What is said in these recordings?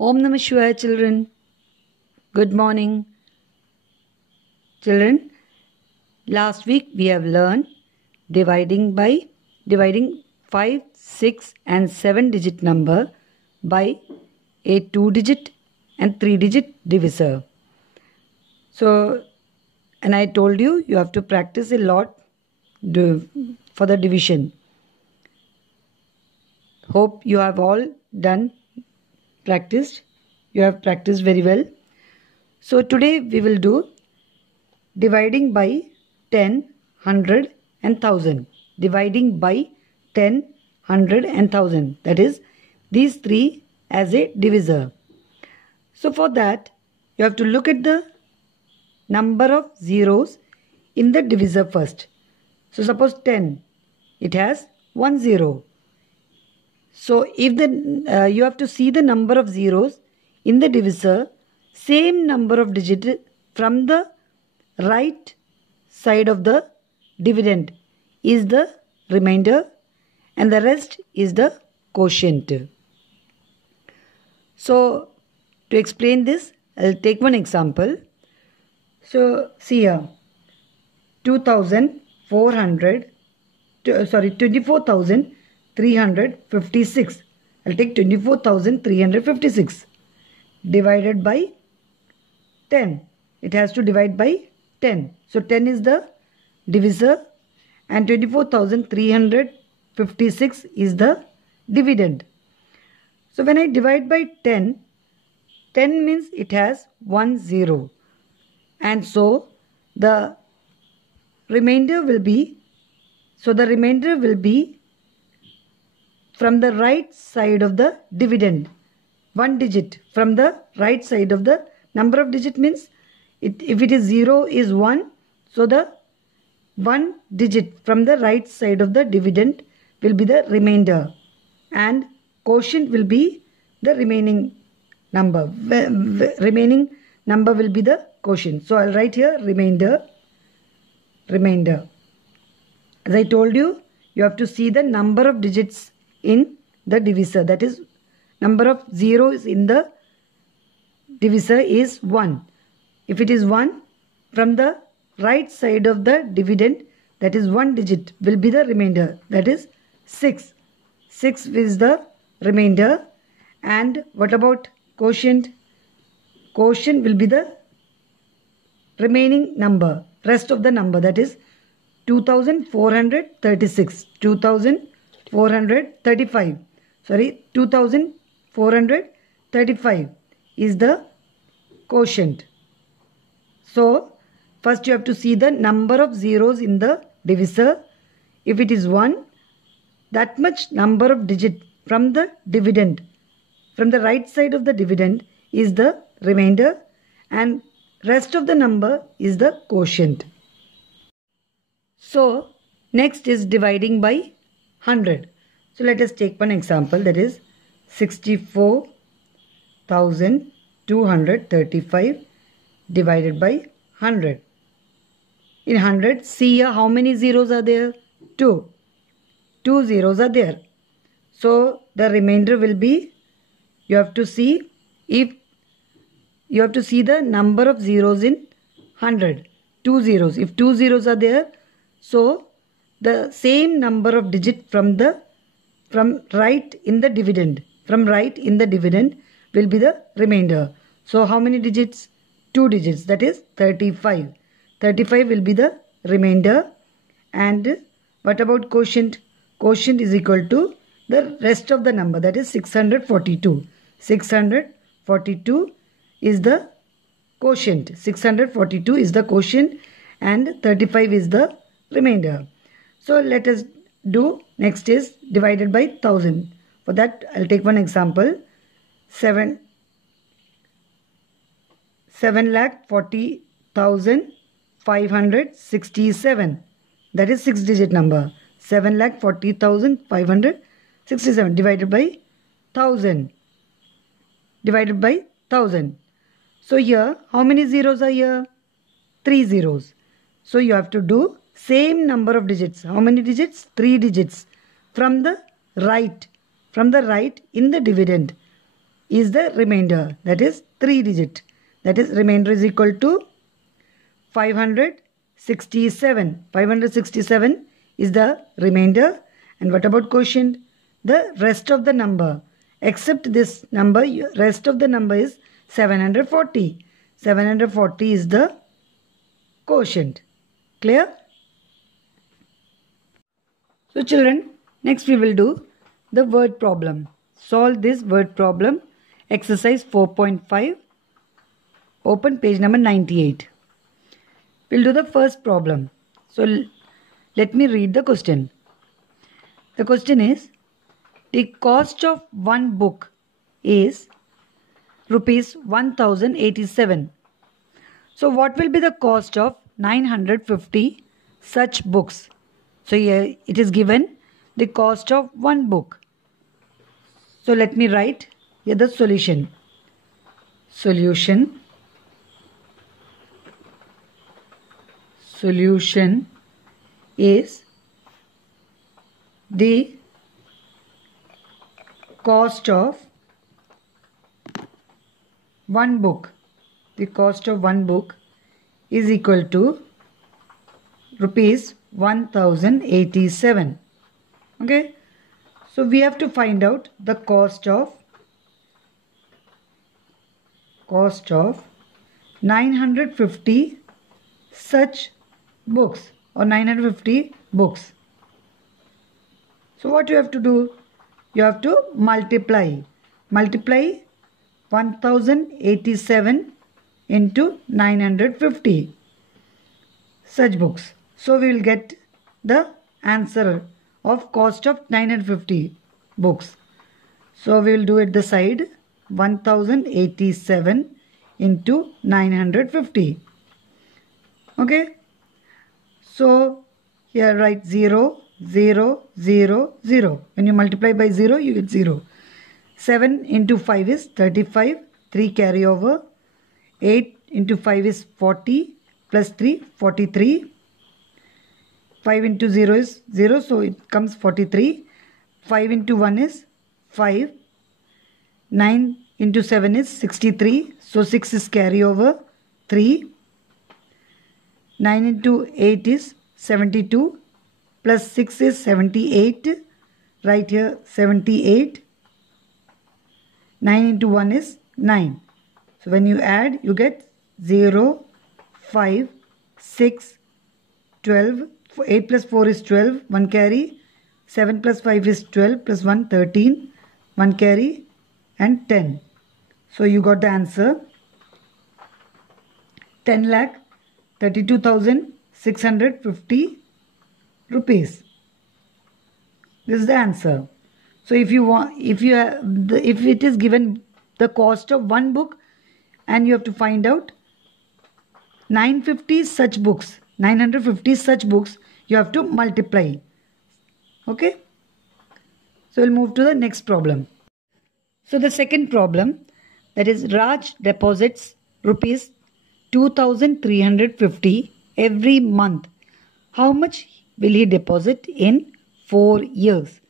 Om Namah Shivaya, children. Good morning. Children, last week we have learned dividing 5, 6 and 7 digit number by a 2 digit and 3 digit divisor. So, and I told you have to practice a lot for the division. Hope you have all practiced. You have practiced very well. So today we will do dividing by 10, 100 and 1000. Dividing by 10, 100 and 1000. That is these three as a divisor. So for that you have to look at the number of zeros in the divisor first. So suppose 10, it has 1 0. So if you have to see the number of zeros in the divisor, same number of digits from the right side of the dividend is the remainder and the rest is the quotient. So to explain this, I'll take one example. So see here, 24,356. I'll take 24,356 divided by 10. It has to divide by 10. So 10 is the divisor and 24,356 is the dividend. So when I divide by 10, 10 means it has 1 0. And so the remainder will be from the right side of the dividend. 1 digit from the right side of the number of digit means if it is 0 is 1. So the 1 digit from the right side of the dividend will be the remainder and quotient will be the remaining number. Remaining number will be the quotient. So I'll write here remainder. As I told you, you have to see the number of digits in the divisor. That is, number of zeros in the divisor is 1. If it is 1, from the right side of the dividend, that is 1 digit will be the remainder. That is 6. 6 is the remainder. And what about quotient? Quotient will be the remaining number, rest of the number, that is 2435. 2435 is the quotient. So first you have to see the number of zeros in the divisor. If it is 1, that much number of digit from the dividend, from the right side of the dividend is the remainder and rest of the number is the quotient. So next is dividing by 100. So let us take one example, that is 64,235 divided by 100. In 100, see here how many zeros are there? 2. 2 zeros are there. So the remainder will be, you have to see the number of zeros in 100. 2 zeros. If 2 zeros are there, so the same number of digit from right in the dividend will be the remainder. So how many digits? 2 digits, that is 35. 35 will be the remainder. And what about quotient? Quotient is equal to the rest of the number, that is 642. 642 is the quotient. 642 is the quotient and 35 is the remainder. So let us do, next is divided by 1000. For that I'll take one example. 7,40,567. That is 6 digit number. 7,40,567 divided by 1000. Divided by 1000. So here, how many zeros are here? 3 zeros. So you have to do same number of digits. How many digits? 3 digits. From the right in the dividend. is the remainder, that is 3 digit. That is remainder is equal to 567. 567 is the remainder. And what about quotient? The rest of the number. Except this number, rest of the number is 740. 740 is the quotient. Clear? So children, next we will do the word problem. Solve this word problem. Exercise 4.5. Open page number 98. We'll do the first problem. So let me read the question. The question is, the cost of one book is rupees 1087. So what will be the cost of 950 such books? So here it is given the cost of one book. So let me write here the solution. Solution is the cost of one book. The cost of one book is equal to rupees 1087. Okay. So we have to find out the cost of 950 such books or 950 books. So what you have to do? You have to multiply 1087 into 950 such books. So we will get the answer of cost of 950 books. So we will do it the side, 1087 into 950. Okay. So here write 0, 0, 0, 0. When you multiply by 0, you get 0. 7 into 5 is 35. 3 carry over. 8 into 5 is 40. Plus 3, 43. 5 into 0 is 0. So it comes 43. 5 into 1 is 5. 9 into 7 is 63. So 6 is carry over. 3. 9 into 8 is 72. Plus 6 is 78. Right here 78. 9 into 1 is 9. So when you add, you get 0, 5, 6, 12. 8 plus 4 is 12. 1 carry. 7 plus 5 is 12. Plus 1, 13. 1 carry. And 10. So you got the answer. 10,32,650 rupees. This is the answer. So if it is given the cost of one book and you have to find out 950 such books, 950 such books, you have to multiply. Okay. So we'll move to the next problem. So the second problem, that is Raj deposits rupees 2,350 every month. How much will he deposit in 4 years?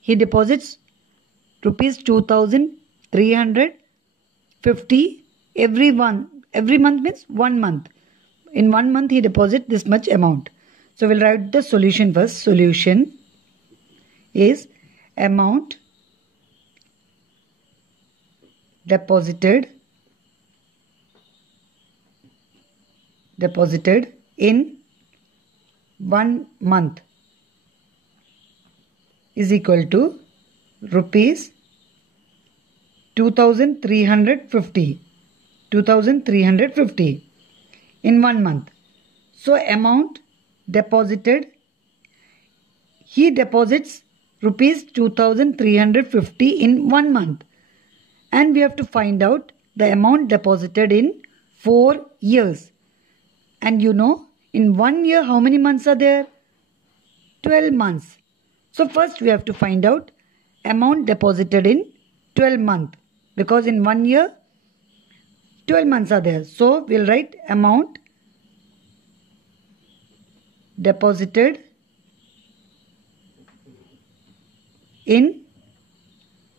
He deposits rupees 2,350 every month. Every month means 1 month. In 1 month he deposits this much amount. So we'll write the solution first. Solution is amount deposited in 1 month is equal to rupees 2,350 in 1 month. So amount deposited, he deposits rupees 2,350 in 1 month, and we have to find out the amount deposited in 4 years. And you know, in 1 year how many months are there? 12 months. So first we have to find out amount deposited in 12 months, because in 1 year 12 months are there. So we'll write amount deposited in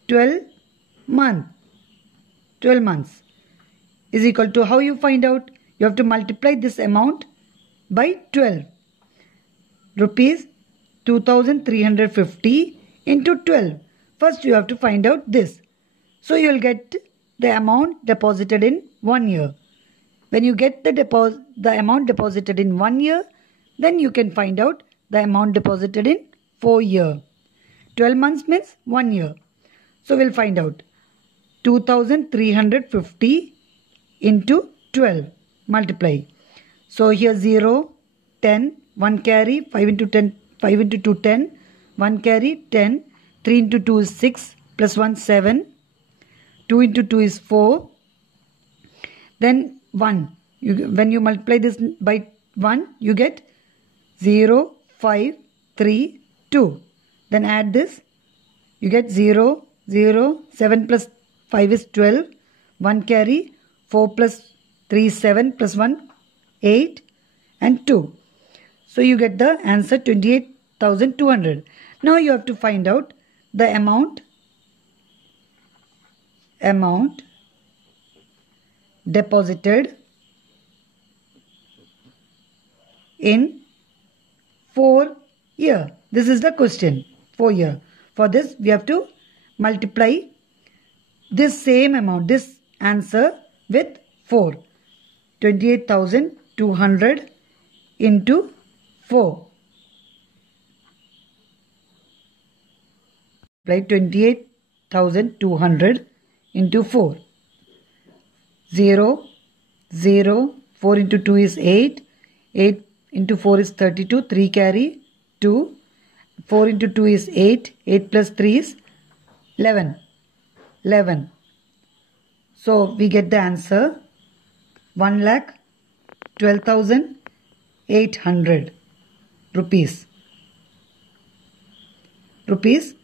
12 months. 12 months is equal to, how you find out? You have to multiply this amount by 12. Rupees 2350 into 12. First you have to find out this. So you will get the amount deposited in 1 year. When you get the amount deposited in 1 year, then you can find out the amount deposited in 4 years. 12 months means 1 year. So we'll find out 2350 into 12. Multiply. So here 0, 10, 1 carry, 5 into 10, 5 into 2, 10, 1 carry, 10, 3 into 2 is 6, plus 1, 7, 2 into 2 is 4, then 1. When you multiply this by 1, you get 0, 5, 3, 2. Then add this, you get 0, 0, 7 plus 5 is 12, 1 carry, 4 plus 3 is 7, plus 1, 8, and 2. So you get the answer 28,200. Now you have to find out the amount deposited in 4 years. This is the question. 4 years. For this we have to multiply this same amount, this answer, with 4. 28,200 into 4. Multiply 28,200 into 4. 0, 0, 4 into 2 is 8. 8 into 4 is 32. 3 carry, 2. 4 into 2 is 8. 8 plus 3 is 11. 11. So we get the answer 1,12,800 rupees. Rupees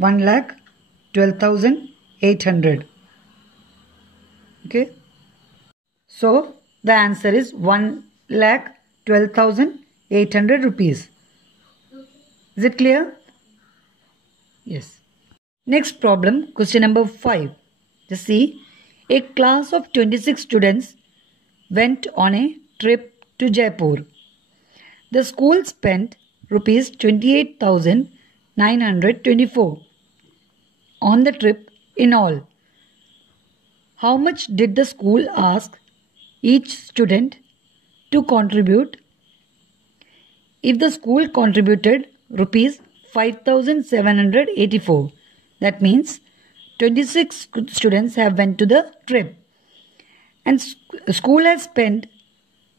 1,12,800. Okay. So the answer is 1,12,800 rupees. Is it clear? Yes. Next problem, question number 5. Just see. A class of 26 students went on a trip to Jaipur. The school spent rupees 28,924 on the trip in all. How much did the school ask each student to contribute? If the school contributed rupees 5,784, that means 26 students have went to the trip, and school has spent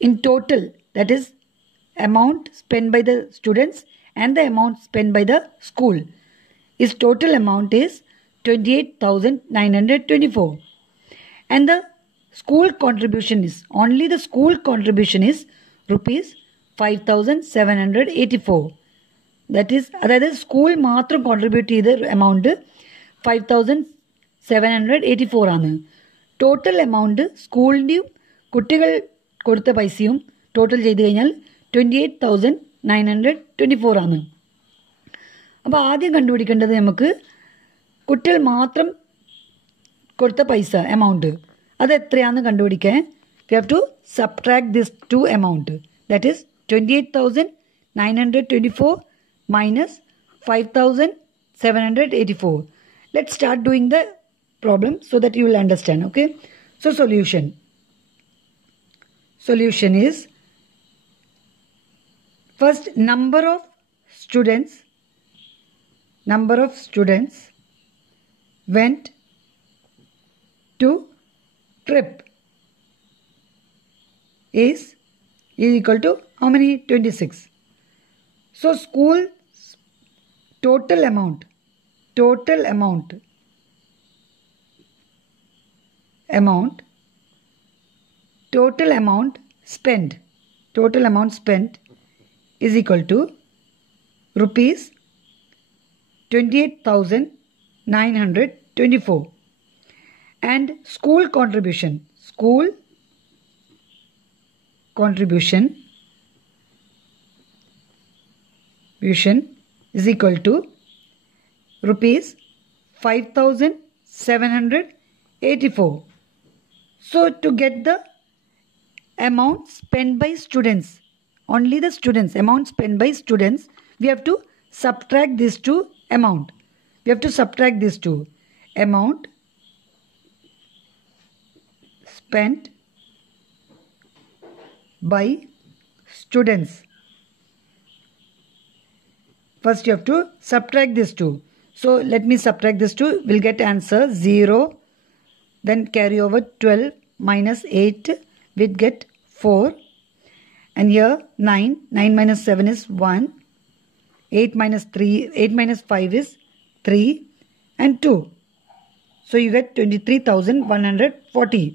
in total, that is amount spent by the students and the amount spent by the school, its total amount is 28,924, and the school contribution is, only the school contribution is rupees 5,784. That is, അതായത് school മാത്രം contribute ചെയ്ത amount 5,784 ആണ്. Total amount സ്കൂളിൻ്റെയും കുട്ടികൾ കൊടുത്ത പൈസയും total ചെയ്ത് കഴിഞ്ഞാൽ 28,924 ആണ്. അപ്പോൾ ആദ്യം കണ്ടുപിടിക്കേണ്ടത് നമുക്ക് കുട്ടികൾ മാത്രം കൊടുത്ത പൈസ എമൗണ്ട് അത് എത്രയാണെന്ന് കണ്ടുപിടിക്കാൻ we have to subtract this two amount, that is 28,924 minus 5,784. Let's start doing the problem so that you will understand. Okay, so solution is, first number of students went to trip is equal to how many? 26. So school total amount spent is equal to rupees 28,924, and school contribution is equal to rupees 5,784. So to get the amount spent by students, only the students, amount spent by students, we have to subtract this to amount. We have to subtract this to amount spent by students. First you have to subtract this to. So let me subtract this to. We'll get answer 0. Then carry over 12 minus 8. We'll get 4. And here 9. 9 minus 7 is 1. 8 minus 3. 8 minus 5 is 3. And 2. So you get 23,140.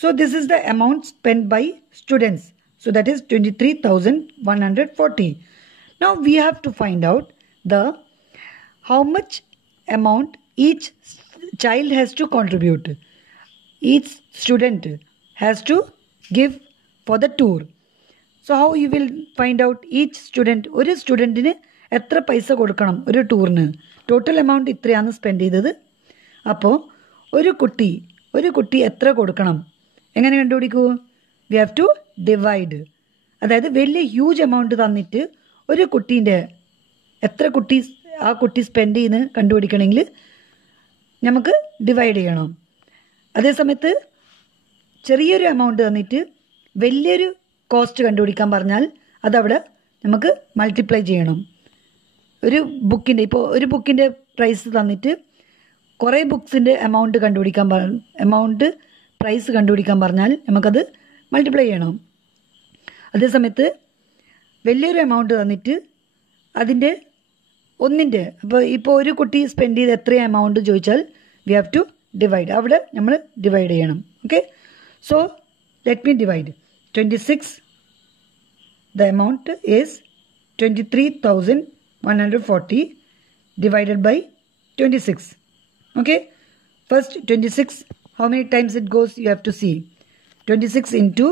So this is the amount spent by students. So that is 23,140. Now we have to find out the how much amount each child has to contribute. Each student has to give for the tour. So how you will find out each student? ഒരു സ്റ്റുഡൻറ്റിന് എത്ര പൈസ കൊടുക്കണം ഒരു ടൂറിന്? Total amount ഇത്രയാണ് spend ചെയ്തത്. അപ്പോൾ ഒരു കുട്ടി എത്ര കൊടുക്കണം? എങ്ങനെ കണ്ടുപിടിക്കൂ? We have to divide. അതായത് വലിയ ഹ്യൂജ് എമൗണ്ട് തന്നിട്ട് ഒരു കുട്ടീൻ്റെ എത്ര ആ കുട്ടി സ്പെൻഡ് ചെയ്യുന്ന കണ്ടുപിടിക്കണമെങ്കിൽ നമുക്ക് ഡിവൈഡ് ചെയ്യണം. അതേസമയത്ത് ചെറിയൊരു എമൗണ്ട് തന്നിട്ട് വലിയൊരു കോസ്റ്റ് കണ്ടുപിടിക്കാൻ പറഞ്ഞാൽ അതവിടെ നമുക്ക് മൾട്ടിപ്ലൈ ചെയ്യണം. ഒരു ബുക്കിൻ്റെ പ്രൈസ് തന്നിട്ട് കുറേ ബുക്സിൻ്റെ പ്രൈസ് കണ്ടുപിടിക്കാൻ പറഞ്ഞാൽ നമുക്കത് മൾട്ടിപ്ലൈ ചെയ്യണം. അതേസമയത്ത് വലിയൊരു എമൗണ്ട് തന്നിട്ട് അതിൻ്റെ ഇപ്പോൾ ഒരു കുട്ടി സ്പെൻഡ് ചെയ്ത് എത്ര എമൗണ്ട് ചോദിച്ചാൽ വി ഹാവ് ടു ഡിവൈഡ്. അവിടെ നമ്മൾ ഡിവൈഡ് ചെയ്യണം. Okay, so let me divide 26. The amount is 23,140 divided by 26. Okay, first 26, how many times it goes you have to see. 26 into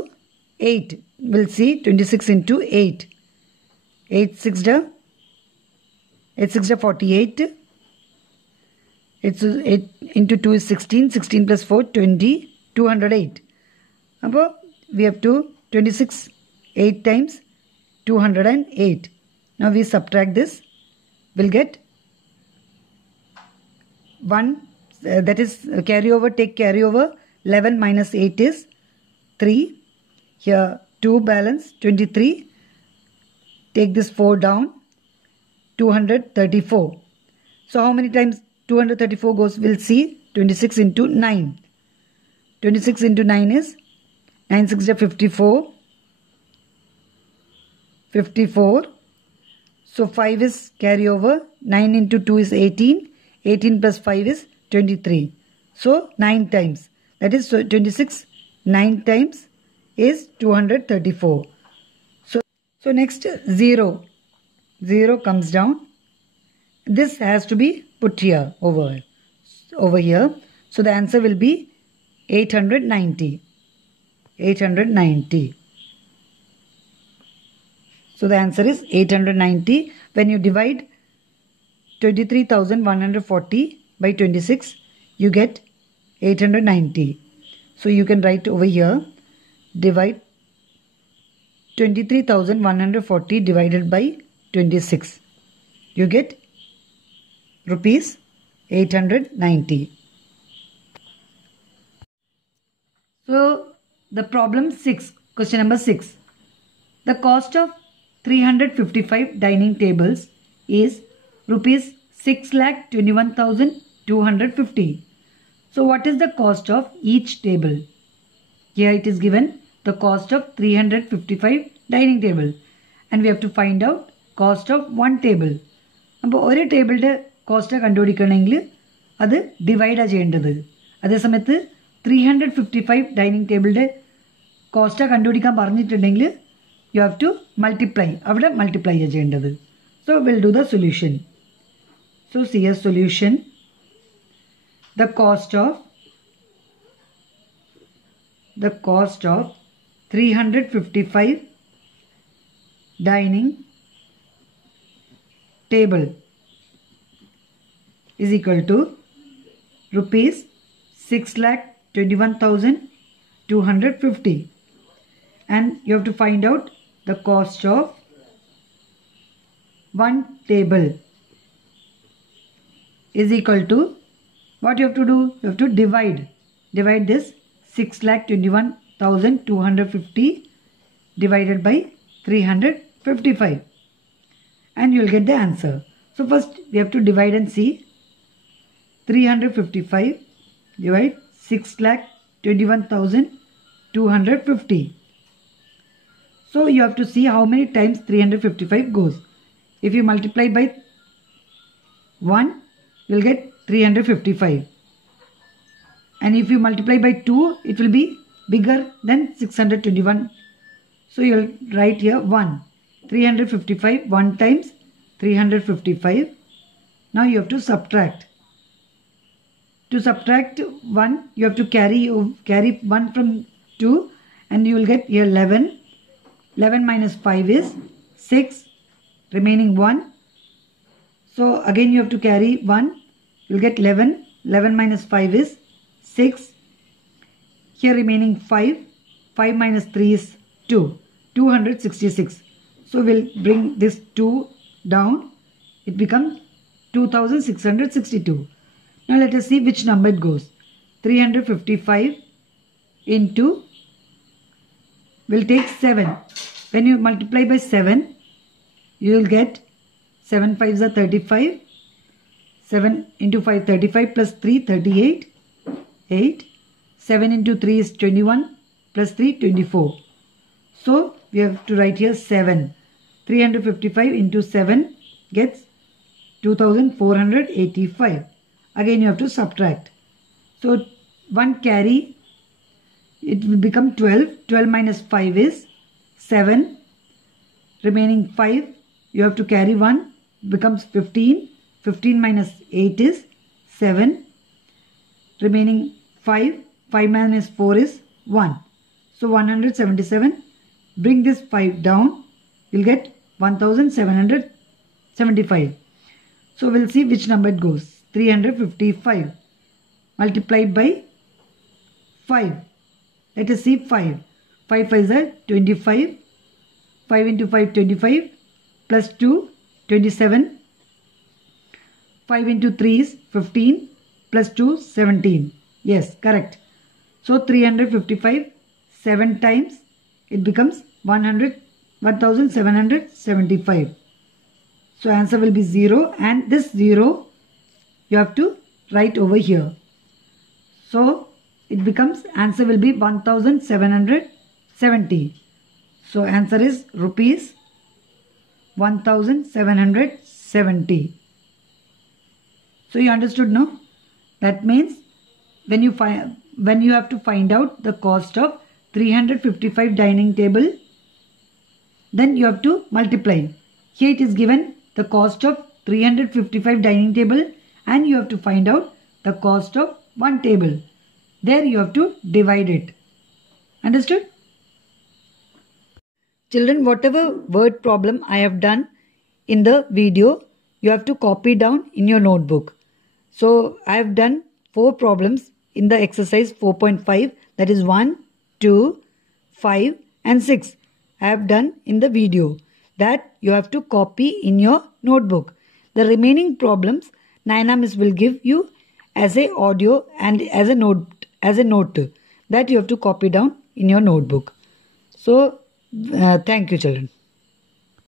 8, we'll see 26 into 8. 8 6 48. 8 into 2 is 16. 16 plus 4 20. 208. Now we have to 26 8 times 208. Now we subtract this. We'll get 1. That is carry over. Take carry over. 11 minus 8 is 3. Here 2 balance 23. Take this 4 down. 234. So how many times 234 goes? We'll see. 26 into 9. 26 into 9 is 9 6 54. 54. So 5 is carry over. 9 into 2 is 18. 18 plus 5 is 23. So 9 times. That is 26. 9 times is 234. So next 0. 0 comes down. This has to be put here over here. So the answer will be 890. 890. So the answer is 890. When you divide 23,140 by 26, you get 890. So you can write over here, divide 23,140 divided by 26. You get rupees 890. So the problem 6, question number 6. The cost of 355 dining tables is rupees 6,21,250. So what is the cost of each table? Here it is given the cost of 355 dining table and we have to find out cost of one table. അപ്പോൾ ഒരു ടേബിളിൻ്റെ cost കണ്ടുപിടിക്കണമെങ്കിൽ അത് ഡിവൈഡാണ് ചെയ്യേണ്ടത്. അതേസമയത്ത് 355 dining ടേബിളിൻ്റെ cost കണ്ടുപിടിക്കാൻ പറഞ്ഞിട്ടുണ്ടെങ്കിൽ you have to multiply. അവിടെ മൾട്ടിപ്ലൈ ചെയ്യേണ്ടത്. So we'll do the solution. So see a solution. The cost of 355 dining table is equal to rupees 21,250. And you have to find out the cost of one table is equal to, what you have to do? You have to divide this 6,21,250 divided by 355 and you will get the answer. So first we have to divide and see. 355 divide 6,21,250. So you have to see how many times 355 goes. If you multiply by 1, you will get 355. And if you multiply by 2, it will be bigger than 621. So you will write here 1. 355, 1 times 355. Now you have to subtract. To subtract 1, you have to carry 1 from 2 and you will get here 11. 11 minus 5 is 6. Remaining 1. So again you have to carry 1. You will get 11. 11 minus 5 is 6. Here remaining 5. 5 minus 3 is 2. 266. So we'll bring this 2 down. It becomes 2662. Now let us see which number it goes. 355 into, we'll take 7. When you multiply by 7, you will get 7 5s are 35. 7 into 5, 35 plus 3, 38. 8. 7 into 3 is 21 plus 3, 24. So we have to write here 7. 355 into 7 gets 2485. Again you have to subtract. So 1 carry, it will become 12. 12 minus 5 is 7. Remaining 5, you have to carry 1, becomes 15. 15 minus 8 is 7. Remaining 5. 5 minus 4 is 1. So 177. Bring this 5 down. You'll get 1775. So we'll see which number it goes. 355 multiplied by 5. Let us see 5. 5 5s are 25. 5 into 5, 25. Plus 2, 27. 5 into 3 is 15. Plus 2, 17. Yes, correct. So 355, 7 times, it becomes 1775. So answer will be 0 and this 0 you have to write over here. So it becomes, answer will be 1770. So answer is rupees 1770. So you understood, no? That means when you have to find out the cost of 355 dining table, then you have to multiply. Here it is given the cost of 355 dining table and you have to find out the cost of one table. There you have to divide it. Understood? Children, whatever word problem I have done in the video, you have to copy down in your notebook. So I have done 4 problems in the exercise 4.5, that is 1, 2, 5 and 6. I have done in the video that you have to copy in your notebook. The remaining problems Naina Miss will give you as a audio and as a note that you have to copy down in your notebook. So thank you, children.